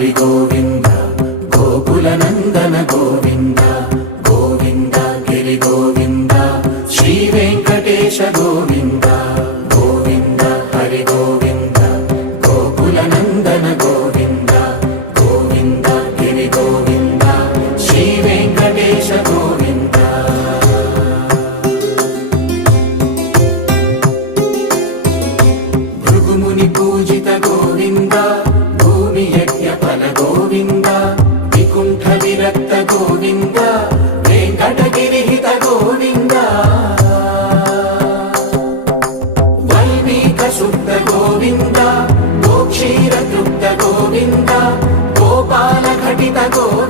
హరి గోవింద గోకుల నందన గోవింద గోవింద గిరి గోవింద శ్రీ వెంకటేశ గోవింద గోవింద హరి గోవింద గోకుల నందన గోవింద గోవింద గిరి గోవింద శ్రీ వెంకటేశ గోవింద భృగుముని పూజిత గోవింద భూమి యజ్ఞ ఫల గోవింద వికుంఠ విరక్త గోవింద వెంకటగిరిహిత గోవింద వైదిక శుద్ధ గోవింద గోక్షీర తృప్త గోవింద గోపాల ఘటిత గోవింద